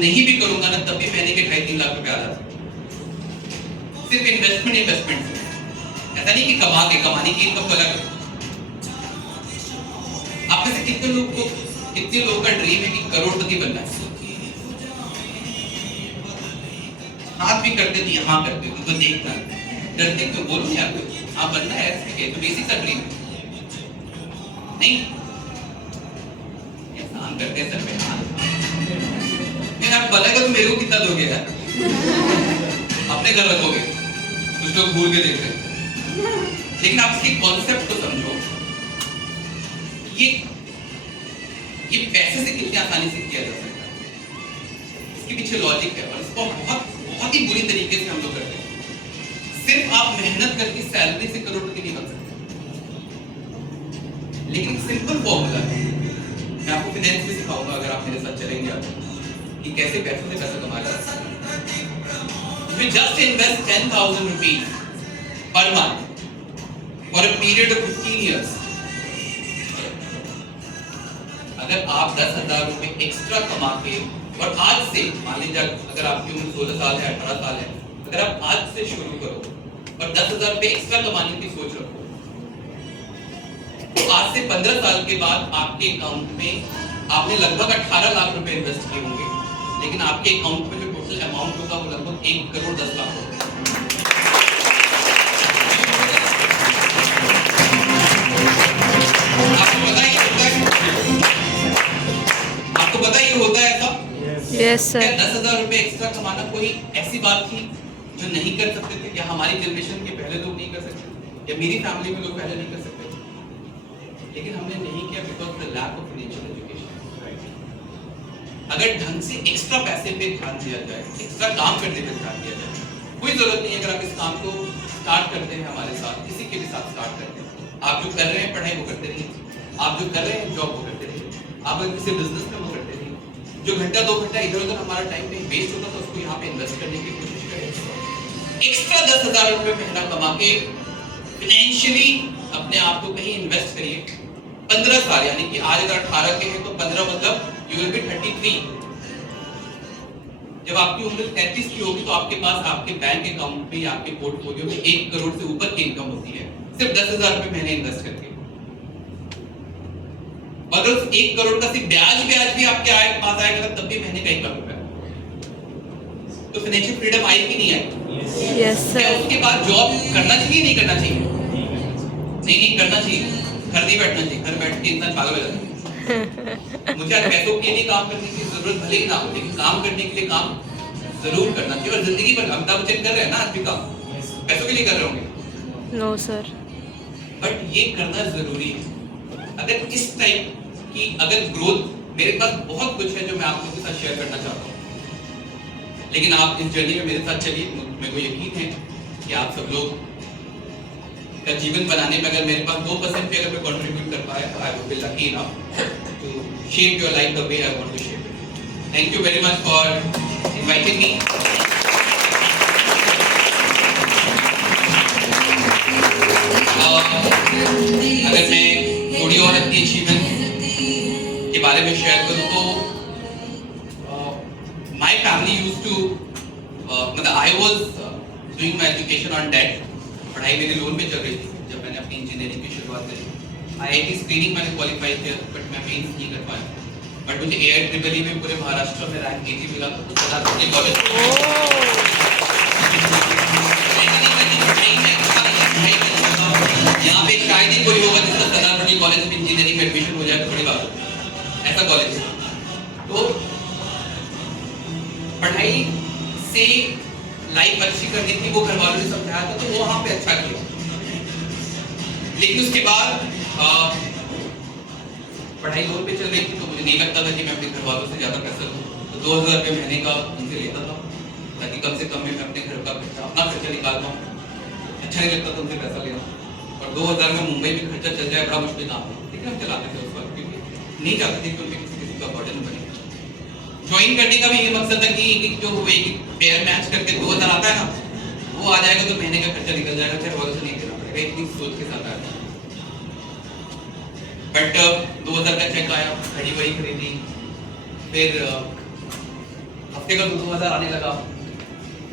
नहीं भी करूंगा ना तब भी महीने के 2.5-3 लाख रुपए आ जाते हैं। सिर्फ इन्वेस्टमेंट से। ऐसा नहीं कि कमाने की इनकम अलग है। आप में से कितने लोगों का ड्रीम है कि करोड़पति बनना है? हाथ भी करते थे, यहाँ करते थे, तो देखता डरते क्यों? बोलो यार, हाँ बनना है ऐसे के तो बेसिक सा ड्रीम नहीं। एहसान करते हैं सर पे हाथ। मैं आप बोलेगा तो मेरे को कितना दोगे यार? अपने घर रखोगे, कुछ लोग भूल के देखते हैं। लेकिन आप इसके कॉन्सेप्ट को समझो। ये पैसे से कितनी आसानी से किया जा सकता है, इसके पीछे लॉजिक है और इसको बहुत ही बुरी तरीके से हम लोग करते हैं। सिर्फ आप मेहनत करके सैलरी से करोड़पति नहीं बन सकते, लेकिन सिंपल फॉर्मूला है। मैं आपको फाइनेंस में सिखाऊंगा अगर आप मेरे साथ चलेंगे आप कि कैसे पैसों से पैसा कमाया जा सकता है। You just invest 10,000 rupees per month for a period of 15 years. अगर आप 10,000 रुपए एक्स्ट्रा कमा के और आज से मान लीजिए अगर आपकी उम्र 16 साल है 18 साल है, अगर आप आज से शुरू करो और 10,000 रुपए एक्स्ट्रा कमाने की सोच रखो तो आज से 15 साल के बाद आपके अकाउंट में आपने लगभग 18 लाख रुपए इन्वेस्ट किए होंगे, लेकिन आपके अकाउंट में जो टोटल अमाउंट होगा वो लगभग 1 करोड़ 10 लाख होगा। आपको पता ये होता है ऐसा? Yes sir. 10,000 रुपए एक्स्ट्रा कमाना कोई ऐसी बात थी जो नहीं कर सकते थे, या हमारी जनरेशन के पहले लोग नहीं कर सकते, या मेरी फैमिली में लोग पहले नहीं कर सकते, लेकिन हमने नहीं किया because the lack of financial education. अगर ढंग से एक्स्ट्रा पैसे पे ध्यान दिया जाए, एक्स्ट्रा काम करने पे ध्यान दिया जाए, कोई जरूरत नहीं है अगर आप इस काम को स्टार्ट करते हैं हमारे साथ, किसी के भी साथ स्टार्ट करते हैं, आप जो कर रहे हैं पढ़ाई वो करते रहिए, आप जो कर रहे हैं जॉब वो करते रहिए, आप अगर किसी बिजनेस में वो करते रहिए, जो घंटा 2 घंटा इधर उधर हमारा टाइम कहीं वेस्ट होता था उसको यहाँ पे इन्वेस्ट करने की कोशिश करें। एक्स्ट्रा 10,000 रुपए महीना कमा के फाइनेंशियली अपने आप को कहीं इन्वेस्ट करिए। 15 साल यानी कि आज अगर 18 के हैं तो 15 मतलब यू विल बी 33। जब आपकी उम्र 33 की होगी तो आपके पास आपके बैंक अकाउंट में या आपके पोर्टफोलियो में 1 करोड़ से ऊपर की इनकम होती है, सिर्फ 10,000 रुपए महीने इन्वेस्ट करके। अगर 1 करोड़ का सिर्फ ब्याज भी आपके पास आएगा तब भी महीने का 1 लाख रुपए। तो फाइनेंशियल फ्रीडम आई कि नहीं आई? यस क्या सर। उसके बाद जॉब करना चाहिए नहीं करना चाहिए? नहीं करना चाहिए। घर नहीं बैठना चाहिए, घर बैठ के इंसान पागल हो जाता है। मुझे आज पैसों के लिए काम करने की जरूरत भले ही ना हो, लेकिन काम करने के लिए काम जरूर करना चाहिए। और जिंदगी भर अमिताभ बच्चन कर रहे हैं ना आज भी काम, पैसों के लिए कर रहे होंगे, नो सर। बट ये करना जरूरी है। अगर इस टाइप की अगर ग्रोथ, मेरे पास बहुत कुछ है जो मैं आप लोगों के साथ शेयर करना चाहता हूँ, लेकिन आप इस जर्नी में मेरे साथ चलिए। मेरे को यकीन है कि आप सब लोग का जीवन बनाने में अगर मेरे पास 2% भी अगर मैं कंट्रीब्यूट कर पाया तो I will be lucky enough to shape your life the way I want to shape it. Thank you very much for inviting me. अगर मैं थोड़ी और अपनी अचीवमेंट के बारे में शेयर करूं तो माय फैमिली यूज्ड टू मतलब I was doing my education on date. पढ़ाई मेरी लोन पे चल रही थी जब मैंने अपनी इंजीनियरिंग की शुरुआत करी। IIT स्क्रीनिंग मैंने क्वालिफाई किया बट मैं मेंस नहीं कर पाया, बट मुझे AIEEE में पूरे महाराष्ट्र में रैंक 80 मिला था। तो सरदार कॉलेज यहाँ पे शायद ही कोई होगा जिसका सरदार पटेल कॉलेज में इंजीनियरिंग में एडमिशन हो जाए तो बड़ी बात है, ऐसा कॉलेज। तो पढ़ाई से लाइफ अच्छी करनी थी, वो घर वालों ने समझाया था तो वो वहां पे अच्छा किया। लेकिन उसके बाद पढ़ाई लोन पे चल रही थी तो मुझे नहीं लगता था कि मैं अपने घर वालों से ज्यादा कर सकूं, तो 2,000 रुपये महीने का उनसे लेता था ताकि कम से कम मैं अपने घर का खर्चा, अपना खर्चा निकाल पाऊँ। अच्छा नहीं लगता था उनसे पैसा लेना, और 2,000 में मुंबई में खर्चा चल जाए बड़ा मुश्किल काम था, लेकिन हम चलाते थे उस वक्त क्योंकि नहीं चाहते थे कि उनके किसी का बर्डन बने। ज्वाइन करने का भी ये मकसद था कि जो पेयर मैच करके 2,000 आता है ना, वो आ जाएगा तो महीने का खर्चा निकल जाएगा, घर वालों से नहीं देना पड़ेगा, इतनी सोच के साथ आया। बट 2,000 का चेक आया, घड़ी वही खरीदी, फिर हफ्ते का 2,000 आने लगा,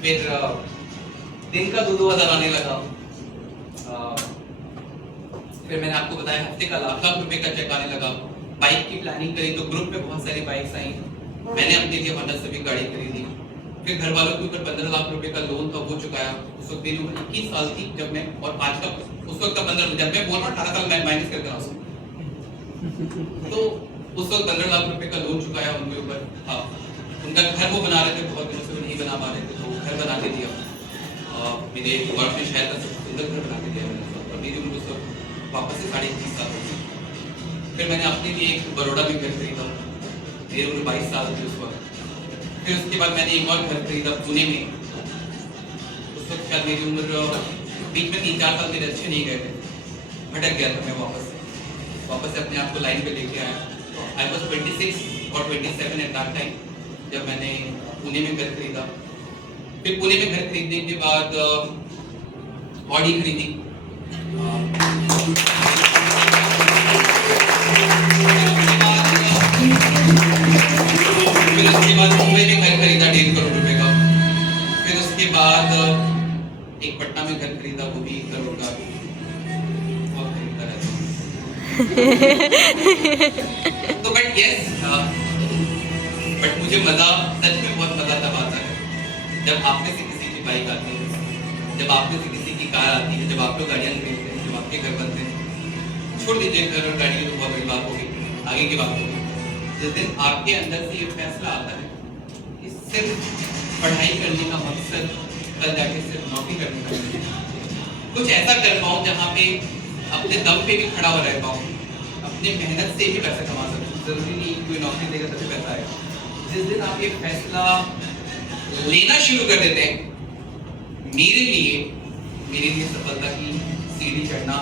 फिर दिन का 2,000 आने लगा, फिर मैंने आपको बताया हफ्ते का लाख रुपए का चेक आने लगा। बाइक की प्लानिंग करी तो ग्रुप में बहुत सारी बाइक्स आई, मैंने अपने लिए होंडा सिविक गाड़ी खरीदी। फिर घर वालों के ऊपर 15 लाख रुपए का लोन था, वो चुकाया। उस वक्त मेरी उम्र 21 साल थी जब मैं, और आज का उस वक्त का 15, जब मैं बोल रहा हूँ 18 साल मैं माइनस करके रहा हूँ, तो उस वक्त 15 लाख रुपए का लोन चुकाया उनके ऊपर था। उनका घर वो बना रहे थे, बहुत दिनों से वो नहीं बना पा रहे थे, तो वो घर बना के दिया। मेरे वर्ष में शहर का सबसे सुंदर घर बना के दिया मैंने, और मेरी उम्र उस वक्त वापस से 30 साल हो गई। फिर मैंने अपने लिए एक बड़ौदा में घर खरीदा, मेरी उम्र 22 साल थी उस वक्त। फिर उसके बाद मैंने एक और घर खरीदा पुणे में, उस वक्त शायद मेरी उम्र बीच में 3-4 साल मेरे अच्छे नहीं गए थे, भटक गया था मैं वापस से अपने आप को लाइन पे लेके आया। आई वॉज 26 और 27 एट दैट टाइम जब मैंने पुणे में घर खरीदा। फिर पुणे में घर खरीदने के बाद ऑडी खरीदी, फिर उसके बाद मुंबई में घर खरीदा 1.5 करोड़ रुपए का। फिर उसके बाद एक पटना में घर खरीदा, वो भी 1 करोड़ का। बहुत खरीदा रहता तो बट यस, बट मुझे मजा, सच में बहुत मजा तब आता है जब आप में से किसी की बाइक आती है, जब आप में से किसी की कार आती है, जब आप लोग गाड़ियां खरीदते हैं, जब आपके घर बनते हैं। छोड़ दीजिए घर और गाड़ी तो बहुत बड़ी बात होगी, आगे की बात होगी। जिस दिन आपके अंदर से ये फैसला आता है कि सिर्फ पढ़ाई करने का मकसद कल जाके सिर्फ नौकरी करने का नहीं, कुछ ऐसा कर पाऊँ जहाँ पे अपने दम पे भी खड़ा हो रह पाऊँ, अपनी मेहनत से भी पैसा कमा सकूँ। जरूरी नहीं कोई नौकरी देगा तभी पैसा आएगा। जिस दिन आप ये फैसला लेना शुरू कर देते हैं, मेरे लिए सफलता की सीढ़ी चढ़ना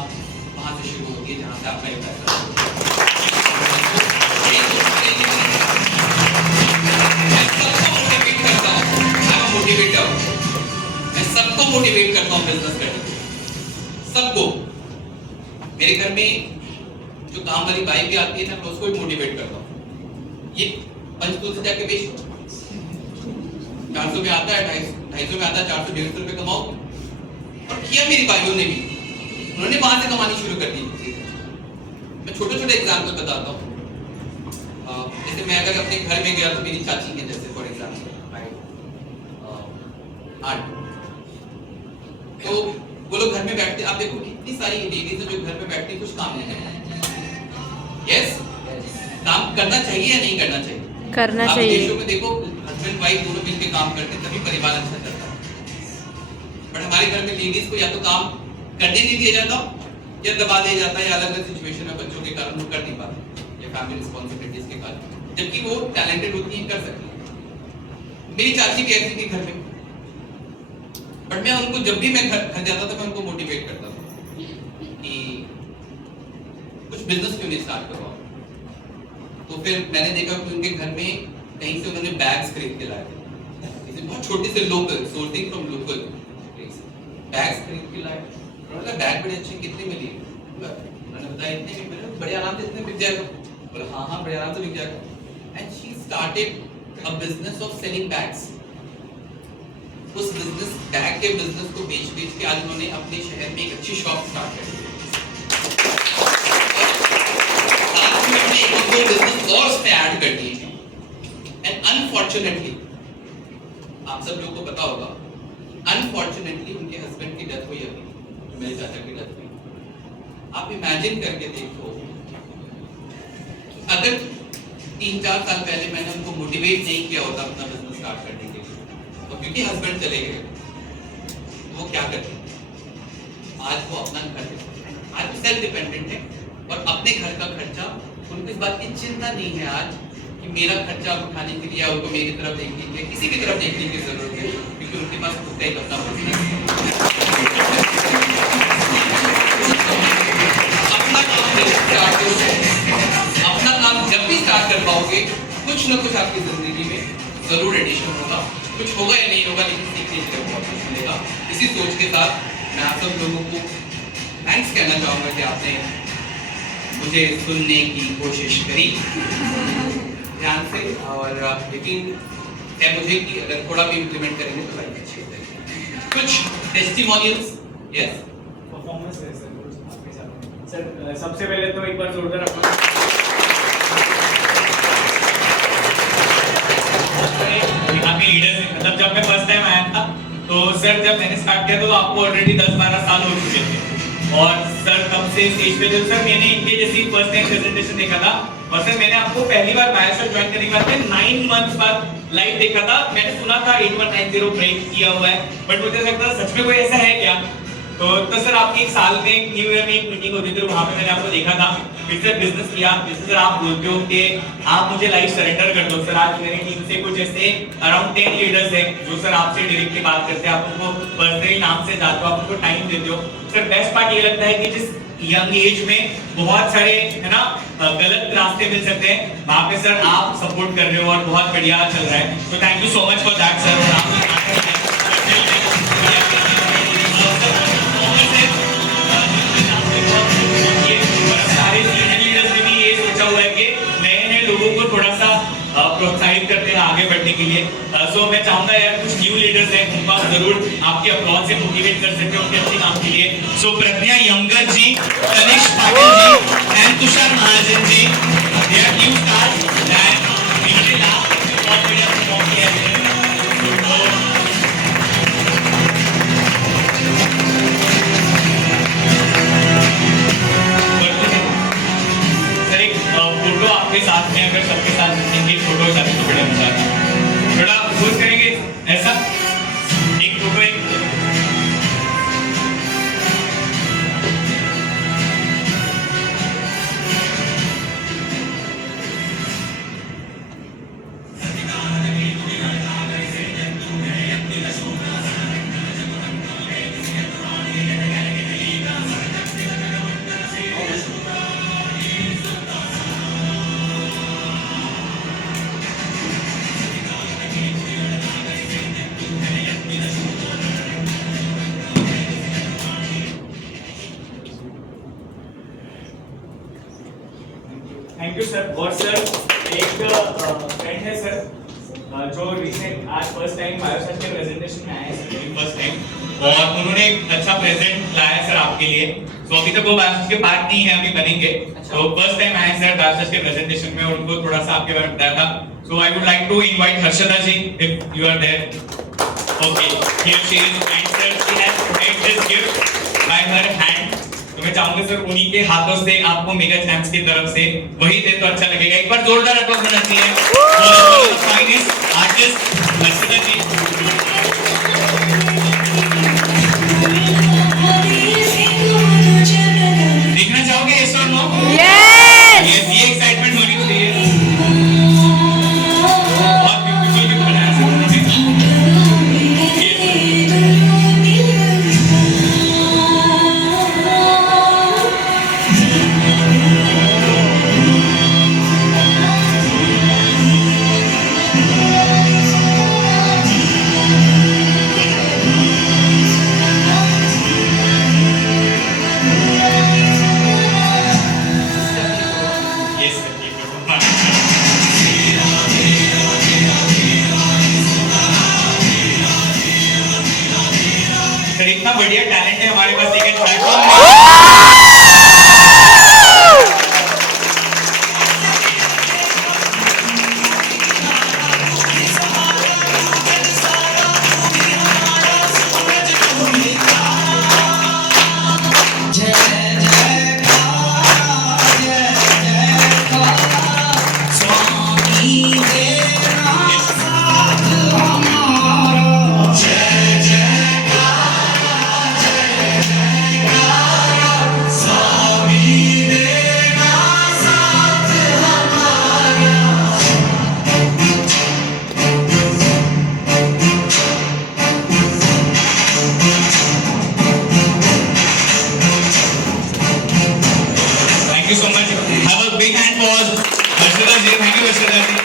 वहां से शुरू होती है जहां से आपका ये फैसला मैं सबको मोटिवेट करता हूँ बिजनेस करने के लिए, सबको। मेरे घर में जो काम वाली बाइक भी आती है ना, मैं उसको भी मोटिवेट करता हूँ, ये पंचकुल से जाके बेच दो, 400 में आता है, 250 में आता है, 400-150 रुपए कमाओ। और किया मेरी भाइयों ने भी, उन्होंने वहां से कमानी शुरू कर दी। मैं छोटे-छोटे एग्जांपल बताता हूँ। जैसे मैं अगर अपने घर में गया तो मेरी चाची के, जैसे फॉर एग्जांपल आंट, तो वो लोग घर में बैठते, आप देखो कितनी सारी लेडीज है जो घर में बैठती कुछ काम नहीं करती। यस, काम करना चाहिए या नहीं करना चाहिए? करना आप चाहिए। देशों में देखो हस्बैंड वाइफ दोनों मिलकर काम करते तभी परिवार अच्छा चलता है। बट हमारे घर में लेडीज को या तो काम करने नहीं दिया जाता, या दबा दिया जाता है, या अलग अलग सिचुएशन में बच्चों के कारण वो कर नहीं पाते, या फैमिली रिस्पॉन्सिबिलिटीज के कारण, जबकि वो टैलेंटेड होती है, कर सकती है। मेरी चाची भी ऐसी थी घर में, बट मैं उनको जब भी मैं घर जाता था मैं उनको मोटिवेट करता था कि कुछ बिजनेस क्यों नहीं स्टार्ट करवाओ। तो फिर मैंने देखा कि उनके घर में कहीं से उन्होंने बैग्स खरीद के लाए थे, बहुत छोटे से local, sourcing from local bags खरीद के लाए। उन्होंने बैग बड़े अच्छे, कितने में लिए? उन्होंने बताया इतने में मिले, बड़े आराम से इतने बिक जाएगा। बोला हाँ बड़े आराम से बिक जाएगा। And she started a business of selling bags. उस बिजनेस, बैग के बिजनेस को बेच के आज उन्होंने अपने शहर में एक अच्छी शॉप स्टार्ट कर दी। आज भी उन्होंने एक दो बिजनेस और उसमें ऐड कर दिए हैं। एंड अनफॉर्चुनेटली, आप सब लोगों को पता होगा, अनफॉर्चुनेटली उनके हस्बैंड की डेथ हुई अभी, मेरे चाचा की डेथ हुई। आप इमेजिन करके देखो, अगर 3-4 साल पहले मैंने उनको मोटिवेट नहीं किया होता अपना बिजनेस स्टार्ट करने के लिए, तो क्योंकि हस्बैंड चले गए तो वो क्या करते? आज वो अपना घर है, आज सेल्फ डिपेंडेंट है, और अपने घर का खर्चा, उनको इस बात की चिंता नहीं है आज कि मेरा खर्चा उठाने के लिए उनको मेरी तरफ देखने के लिए, किसी की तरफ देखने की जरूरत है, क्योंकि उनके पास खुद का एक अपना बिजनेस है। अपना काम स्टार्ट करो, अपना काम जब भी स्टार्ट कर पाओगे, कुछ ना कुछ आपकी जिंदगी में जरूर एडिशन होगा। कुछ होगा या नहीं होगा, लेकिन सीखने के लिए बहुत कुछ मिलेगा। इसी सोच के साथ मैं आप सब लोगों को थैंक्स कहना चाहूँगा कि आपने मुझे सुनने की कोशिश करी ध्यान से, और यकीन है मुझे कि अगर थोड़ा भी इम्प्लीमेंट करेंगे तो लाइफ अच्छी हो जाएगी। कुछ टेस्टिमोनियल्स, यस परफॉर्मेंस है सर, आपके साथ सर। सबसे पहले तो एक बार जोरदार अपना आपके लीडर्स हैं। मतलब जब मैं फर्स्ट टाइम आया था तो सर जब मैंने स्टार्ट किया तो आपको ऑलरेडी 10-12 साल हो चुके थे और सर तब से स्टेज पे थे। सर मैंने इनके जैसी फर्स्ट टाइम प्रेजेंटेशन देखा था और सर मैंने आपको पहली बार बायोशॉट ज्वाइन करने के बाद 9 मंथ्स बाद लाइव देखा था। मैंने सुना था 8190 ब्रेक किया हुआ है, बट मुझे लगता था सच में कोई ऐसा है क्या। तो सर आपकी एक साल में एक न्यू ईयर में एक मीटिंग होती थी, वहां पे मैंने आपको देखा था। फिर सर बिजनेस किया, जैसे सर आप बोलते हो कि आप मुझे लाइव सरेंडर कर दो। सर आज मेरी टीम से कुछ ऐसे अराउंड 10 लीडर्स हैं जो सर आपसे डायरेक्टली बात करते हैं, आप उनको पर्सनली नाम से जाते हो, आप उनको टाइम देते हो। सर बेस्ट पार्ट ये लगता है कि जिस यंग एज में बहुत सारे है ना गलत रास्ते मिल सकते हैं, वहां पे सर आप सपोर्ट कर रहे हो और बहुत बढ़िया चल रहा है। तो thank you so much for that sir. सारे सीनियर लीडर्स ने भी ये सोचा हुआ है कि नए लोगों को थोड़ा सा प्रोत्साहित करते हैं आगे बढ़ने के लिए। सो मैं चाहूंगा यार कुछ न्यू लीडर्स हैं उनको आप जरूर आपके अपलॉज से मोटिवेट कर सकते हो उनके अच्छे काम के लिए। So Pragya Yangar ji, Tanishk Patil ji and Tushar Mahajan ji, they are new stars and इन्होंने लास्ट में बहुत बढ़िया परफॉर्म किया है। सर एक फोटो आपके साथ में अगर सबके साथ एक फोटो हो जाती तो बढ़िया मजा आता। थोड़ा पोज करेंगे ऐसा एक फोटो एक थैंक यू सर। और सर एक फ्रेंड है सर जो रिसेंट आज फर्स्ट टाइम बायोशॉट के प्रेजेंटेशन में आए हैं, फर्स्ट टाइम, और उन्होंने एक अच्छा प्रेजेंट लाया सर आपके लिए। तो अभी तक वो बायोशॉट के पार्ट नहीं है, अभी बनेंगे। तो फर्स्ट टाइम आए सर बायोशॉट के प्रेजेंटेशन में, उनको थोड़ा सा आपके बारे में बताया था। So I would like to invite Harshada ji if you are there. Okay, here she is and sir she has made this gift by her hand. तो मैं चाहूंगा सर उन्हीं के हाथों से आपको मेगा चैंप्स की तरफ से वही दे तो अच्छा लगेगा। एक बार जोरदार अप्लॉज होना चाहिए। फाइनेस्ट आर्टिस्ट हर्षदा जी। देखना चाहोगे यस और नो? यस। ये एक्साइटमेंट होनी चाहिए। बहुत ब्यूटीफुल गिफ्ट बनाया सर उन्होंने। सर इतना बढ़िया टैलेंट है हमारे पास, लेकिन platform Thank you so much. Have a big hand for Harshada ji. Thank you, Harshada ji.